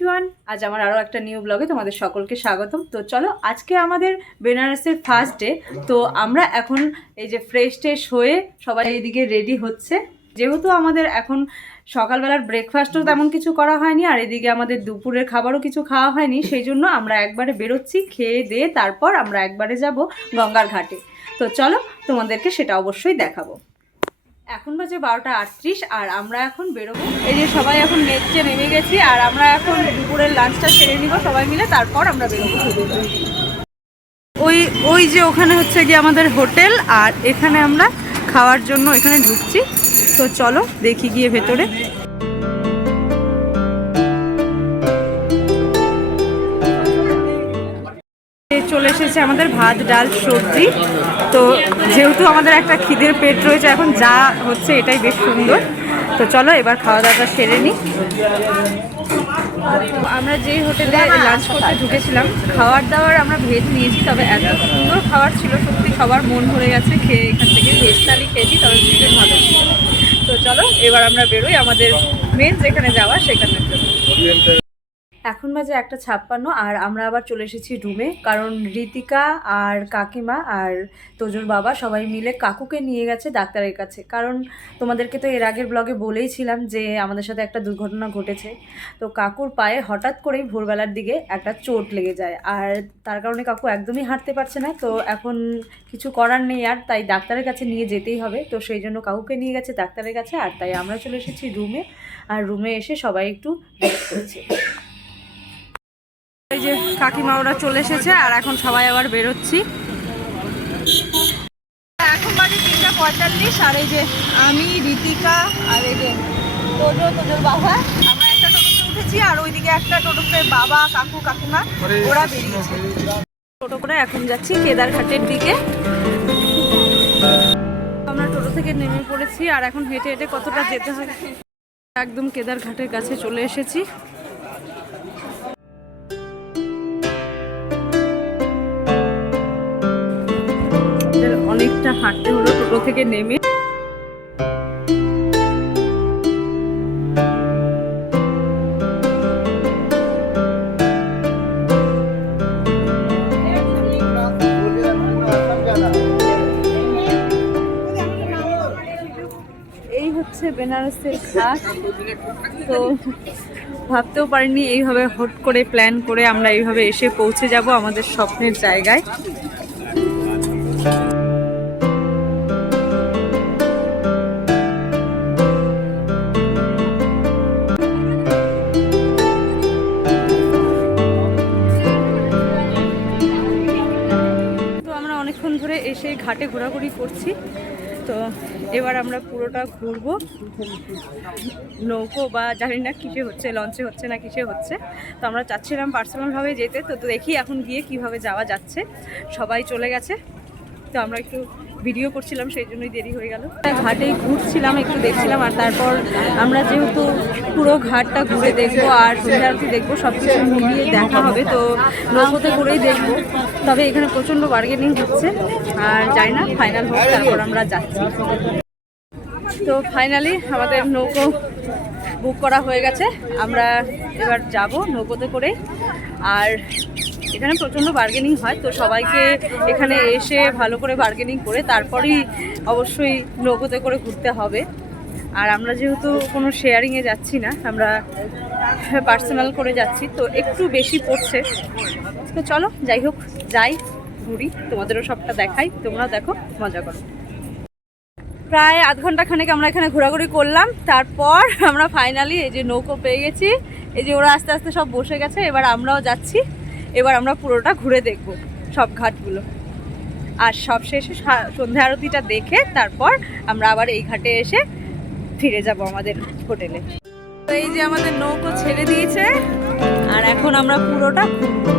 Everyone আজ আমার আরও একটা নিউ ব্লগে তোমাদের সকলকে স্বাগতম। তো চলো, আজকে আমাদের বেনারসের ফার্স্ট ডে তো আমরা এখন এই যে ফ্রেশ ট্রেশ হয়ে সবাই এইদিকে রেডি হচ্ছে। যেহেতু আমাদের এখন সকালবেলার ব্রেকফাস্টও তেমন কিছু করা হয়নি, আর এদিকে আমাদের দুপুরের খাবারও কিছু খাওয়া হয়নি, সেই জন্য আমরা একবারে বেরোচ্ছি, খেয়ে দিয়ে তারপর আমরা একবারে যাব গঙ্গার ঘাটে। তো চলো, তোমাদেরকে সেটা অবশ্যই দেখাবো। এখন বাজে বারোটা আটত্রিশ আর আমরা এখন বেরোবো। এই যে সবাই এখন নেচে নেমে গেছি আর আমরা এখন দুপুরের লাঞ্চটা সেরে নিব সবাই মিলে, তারপর আমরা বেরোবো। ওই ওই যে ওখানে হচ্ছে গিয়ে আমাদের হোটেল আর এখানে আমরা খাওয়ার জন্য এখানে ঢুকছি। তো চলো দেখি গিয়ে ভেতরে। চলে এসেছে আমাদের ভাত, ডাল, সবজি। তো যেহেতু আমাদের একটা খিদের পেট রয়েছে, এখন যা হচ্ছে এটাই বেশ সুন্দর। তো চলো এবার খাওয়া দাওয়াটা সেরে নিই। আমরা যেই হোটেলে লাঞ্চ করতে ঢুকেছিলাম, খাওয়ার দাওয়ার আমরা ভেজ নিয়েছি, তবে এত সুন্দর খাবার ছিল, সত্যি সবার মন ভরে গেছে, খেয়ে এখান থেকে ভেজ থালি খেয়েছি, তবে ভীষণ ভালো ছিল। তো চলো, এবার আমরা বেরোই আমাদের মেন যেখানে যাওয়া জন্য এখন বাজে একটা ছাপ্পান্ন, আর আমরা আবার চলে এসেছি রুমে কারণ ঋতিকা আর কাকিমা আর তোজোর বাবা সবাই মিলে কাকুকে নিয়ে গেছে ডাক্তারের কাছে। কারণ তোমাদেরকে তো এর আগের ব্লগে বলেইছিলাম যে আমাদের সাথে একটা দুর্ঘটনা ঘটেছে। তো কাকুর পায়ে হঠাৎ করেই ভোরবেলার দিকে একটা চোট লেগে যায়। আর তার কারণে কাকু একদমই হাঁটতে পারছে না। তো এখন কিছু করার নেই আর, তাই ডাক্তারের কাছে নিয়ে যেতেই হবে। তো সেই জন্য কাকুকে নিয়ে গেছে ডাক্তারের কাছে, আর তাই আমরা চলে এসেছি রুমে আর রুমে এসে সবাই একটু রেস্ট করছি। কাকিমা ওরা চলে এসেছে আর এখন সবাই আবার বেরোচ্ছি। এখন বাজে তিনটা পঁয়তাল্লিশ আর এই যে আমি ঋতিকা আর এই যে তোজো তোজোর বাবা আমরা একটা টোটোতে উঠেছি আর ওইদিকে একটা টোটোতে বাবা কাকু কাকিমা ওরা বেরিয়েছে। টোটো করে এখন যাচ্ছি কেদারঘাটের দিকে। আমরা টোটো থেকে নেমে পড়েছি আর এখন হেঁটে হেঁটে কতটা যেতে হবে একদম কেদারঘাটের কাছে চলে এসেছি। অনেকটা হাঁটতে হলো, টোটো থেকে নেমে। এই হচ্ছে বেনারসের ঘাট। তো ভাবতেও পারিনি এইভাবে হট করে প্ল্যান করে আমরা এইভাবে এসে পৌঁছে যাব আমাদের স্বপ্নের জায়গায়। এসে ঘাটে ঘোরাঘুরি করছি। তো এবার আমরা পুরোটা ঘুরবো। নৌকো বা জানি না কিসে হচ্ছে লঞ্চে হচ্ছে না কিসে হচ্ছে। তো আমরা চাচ্ছিলাম পার্সোনালভাবে যেতে, তো দেখি এখন গিয়ে কীভাবে যাওয়া যাচ্ছে। সবাই চলে গেছে। তো আমরা একটু ভিডিও করছিলাম, সেই জন্যই দেরি হয়ে গেল। ঘাটে ঘুরছিলাম, একটু দেখছিলাম, আর তারপর আমরা যেহেতু পুরো ঘাটটা ঘুরে দেখব আর সন্ধ্যা আরতি দেখব সব কিছু মিলিয়ে দেখা হবে, তো নৌকোতে করেই দেখব। তবে এখানে প্রচণ্ড বার্গেনিং হচ্ছে, আর যাই না ফাইনাল হোক, তারপর আমরা যাচ্ছি। তো ফাইনালি আমাদের নৌকো বুক করা হয়ে গেছে, আমরা এবার যাব নৌকোতে করে আর এখানে প্রচণ্ড বার্গেনিং হয়, তো সবাইকে এখানে এসে ভালো করে বার্গেনিং করে তারপরেই অবশ্যই নৌকোতে করে ঘুরতে হবে। আর আমরা যেহেতু কোনো শেয়ারিংয়ে যাচ্ছি না, আমরা পার্সোনাল করে যাচ্ছি, তো একটু বেশি পড়ছে। তো চলো, যাই হোক, যাই, ঘুরি, তোমাদেরও সবটা দেখাই, তোমরাও দেখো, মজা করো। প্রায় আধ ঘণ্টা খানেক আমরা এখানে ঘোরাঘুরি করলাম, তারপর আমরা ফাইনালি এই যে নৌকো পেয়ে গেছি, এই যে ওরা আস্তে আস্তে সব বসে গেছে, এবার আমরাও যাচ্ছি। এবার আমরা পুরোটা ঘুরে দেখব সব ঘাটগুলো। আর সব শেষে সন্ধ্যা আরতিটা দেখে তারপর আমরা আবার এই ঘাটে এসে ফিরে যাব আমাদের হোটেলে। তো এই যে আমাদের নৌকো ছেড়ে দিয়েছে, আর এখন আমরা পুরোটা ঘুরবো।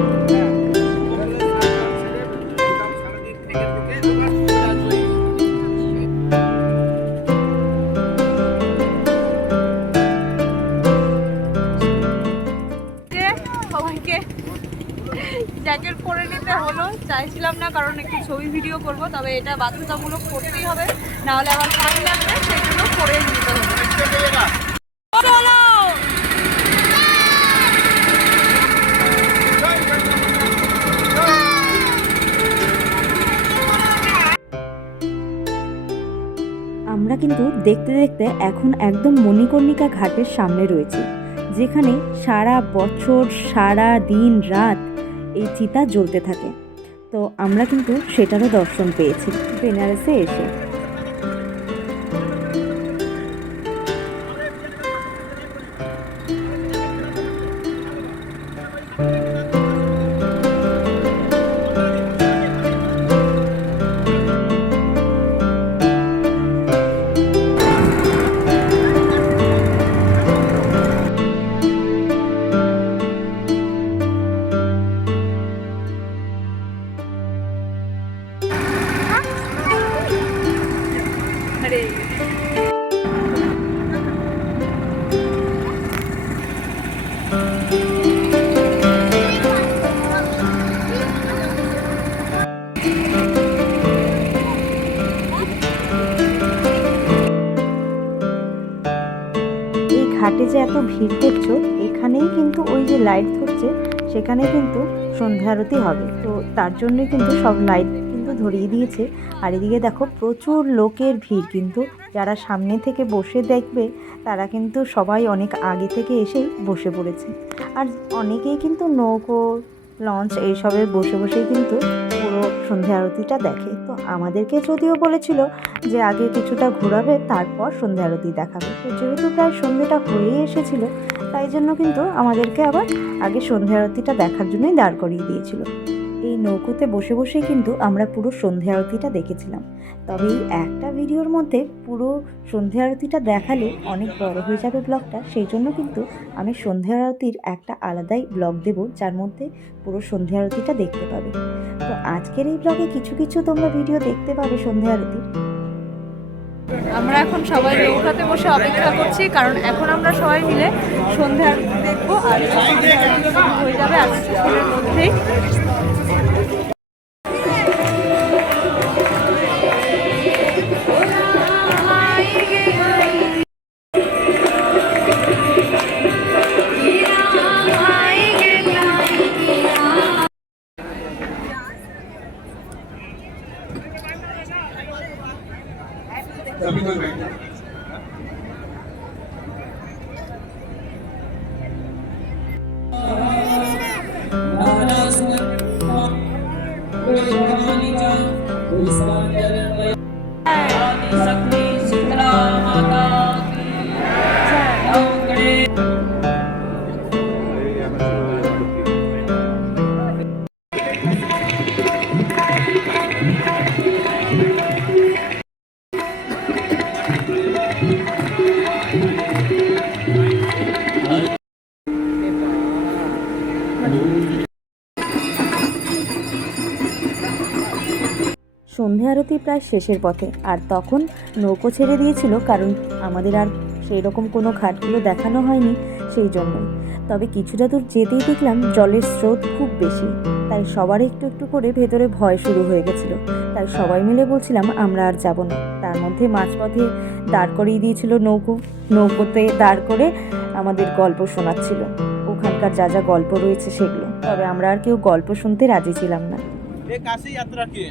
চাইছিলাম না, কারণ একটু ছবি ভিডিও করব, তবে এটা বাধ্যতামূলক করতেই হবে, নাহলে আমার ভালো লাগবে সেই জন্য করে নিতে হবে। আমরা কিন্তু দেখতে দেখতে এখন একদম মণিকর্ণিকা ঘাটের সামনে রয়েছে, যেখানে সারা বছর, সারা দিন, রাত এই চিতা জ্বলতে থাকে। তো আমরা কিন্তু সেটারও দর্শন পেয়েছি। বেনারসে এসে। ভিড় দেখছ এখানেই কিন্তু ওই যে লাইট ধরছে, সেখানে কিন্তু সন্ধ্যা আরতি হবে। তো তার জন্যই কিন্তু সব লাইট কিন্তু ধরিয়ে দিয়েছে। আর এদিকে দেখো প্রচুর লোকের ভিড় কিন্তু। যারা সামনে থেকে বসে দেখবে, তারা কিন্তু সবাই অনেক আগে থেকে এসেই বসে পড়েছে। আর অনেকেই কিন্তু নৌকো, লঞ্চ এইসবে বসে বসেই কিন্তু সন্ধ্যা আরতিটা দেখে। তো আমাদেরকে যদিও বলেছিল যে আগে কিছুটা ঘোরাবে, তারপর সন্ধ্যা আরতি দেখাবে। তো যেহেতু প্রায় সন্ধ্যেটা হয়েই এসেছিল, তাই জন্য কিন্তু আমাদেরকে আবার আগে সন্ধ্যা আরতিটা দেখার জন্যই দাঁড় করিয়ে দিয়েছিল। এই নৌকোতে বসে বসেই কিন্তু আমরা পুরো সন্ধ্যা আরতিটা দেখেছিলাম। তবে এই একটা ভিডিওর মধ্যে পুরো সন্ধ্যা আরতিটা দেখালে অনেক বড় হয়ে যাবে ব্লগটা, সেই জন্য কিন্তু আমি সন্ধ্যা আরতির একটা আলাদাই ব্লগ দেব, যার মধ্যে পুরো সন্ধ্যা আরতিটা দেখতে পাবে। তো আজকের এই ব্লগে কিছু কিছু তোমরা ভিডিও দেখতে পাবে সন্ধ্যা আরতির আমরা এখন সবাই নৌকাতে বসে অপেক্ষা করছি, কারণ এখন আমরা সবাই মিলে সন্ধ্যা দেখব, আর হয়ে যাবে আর মধ্যেই। সন্ধে সত্যি প্রায় শেষের পথে। আর তখন নৌকো ছেড়ে দিয়েছিল কারণ আমাদের আর সেই রকম কোনো ঘাটগুলো দেখানো হয়নি সেই জন্য তবে কিছুটা দূর যেতেই দেখলাম জলের স্রোত খুব বেশি। তাই সবার একটু একটু করে ভেতরে ভয় শুরু হয়ে গেছিল। তাই সবাই মিলে বলছিলাম, আমরা আর যাব না। তার মধ্যে মাঝপথে দাঁড় করিয়ে দিয়েছিল নৌকো। নৌকোতে দাঁড় করে আমাদের গল্প শোনাচ্ছিল। ওখানকার যা যা গল্প রয়েছে সেগুলো। তবে আমরা আর কেউ গল্প শুনতে রাজি ছিলাম না। কাশি যাত্রা কি?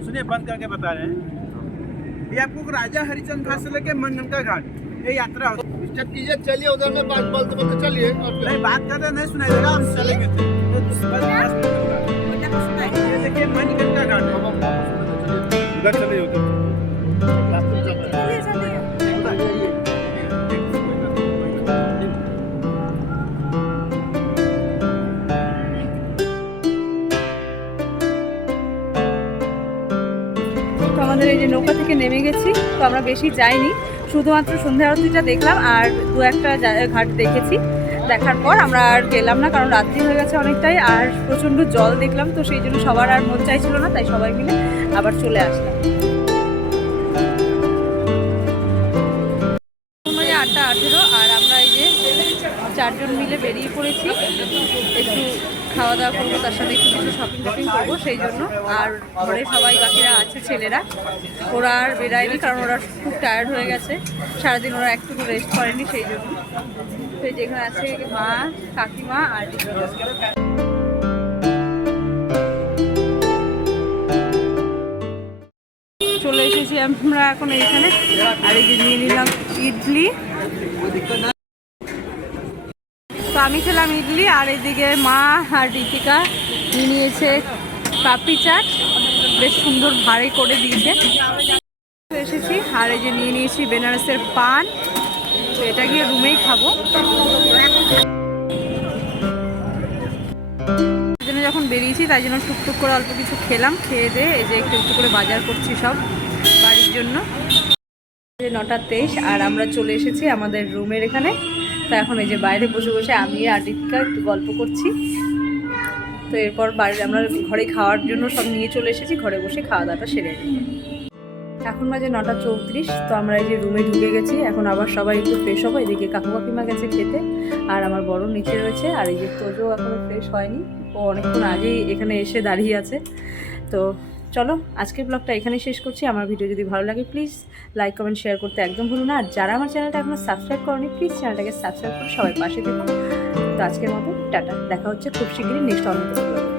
सुनिए बंद करके बता रहे हैं। ये आपको राजा हरिचंद घाट से लेके मनगंगा घाट ये यात्रा होती है। कीजिए चलिए उधर में बात बोलते बोलते चलिए नहीं बात कर रहे नहीं सुनाई देगा हम चलेंगे तो। ये देखिए मनगंगा घाट उधर चलिए उधर। আমরা বেশি যাইনি। শুধুমাত্র সন্ধ্যা আরতিটা দেখলাম আর দু একটা ঘাট দেখেছি। দেখার পর আমরা আর গেলাম না, কারণ রাত্রি হয়ে গেছে অনেকটাই আর প্রচণ্ড জল দেখলাম, তো সেই জন্য সবার আর মন চাইছিল না, তাই সবাই মিলে আবার চলে আসলাম। আটটা আঠেরো, আর আমরা এই যে চারজন মিলে বেরিয়ে পড়েছি। খাওয়া দাওয়া করব, তার সাথে একটু কিছু শপিং টপিং করব, সেই জন্য। আর ঘরে সবাই বাকিরা আছে, ছেলেরা। ওরা আর বেরায়নি, কারণ ওরা খুব টায়ার্ড হয়ে গেছে। সারাদিন ওরা একটু রেস্ট করেনি, সেই জন্য। এই যেখানে আছে মা, কাকিমা আর চলে এসেছি আমরা এখন এইখানে। আর এই যে নিয়ে নিলাম ইডলি। তো আমি খেলাম ইডলি আর এদিকে মা আর নিয়ে নিয়েছে পাপড়ি চাট। বেশ সুন্দর ভারী করে দিয়েছে। এসেছি আর এই যে নিয়ে নিয়েছি বেনারসের পান। তো এটা গিয়ে রুমেই খাব। জন্য যখন বেরিয়েছি, তাই জন্য টুকটুক করে অল্প কিছু খেলাম। খেয়ে দিয়ে এই যে একটু একটু করে বাজার করছি সব বাড়ির জন্য। নটা তেইশ আর আমরা চলে এসেছি আমাদের রুমের এখানে। তো এখন এই যে বাইরে বসে বসে আমি আর রিতিকা একটু গল্প করছি। তো এরপর বাড়ি আমরা ঘরে খাওয়ার জন্য সব নিয়ে চলে এসেছি, ঘরে বসে খাওয়া দাওয়াটা সেরে এখন বাজে নটা চৌত্রিশ, তো আমরা এই যে রুমে ঢুকে গেছি। এখন আবার সবাই একটু ফ্রেশ হব, এদিকে কাকু কাকিমা গেছে খেতে, আর আমার বড় নিচে রয়েছে, আর এই যে তোজো এখনও ফ্রেশ হয়নি। ও অনেকক্ষণ আগেই এখানে এসে দাঁড়িয়ে আছে। তো চলো, আজকের ব্লগটা এখানে শেষ করছি। আমার ভিডিও যদি ভালো লাগে প্লিজ লাইক কমেন্ট শেয়ার করতে একদম ভুলো না। আর যারা আমার চ্যানেলটা এখনও সাবস্ক্রাইব করেনি প্লিজ চ্যানেলটাকে সাবস্ক্রাইব করে সবাই পাশে দেখুন তো আজকের মতো, টাটা। দেখা হচ্ছে খুব শীঘ্রই নেক্সট অন্য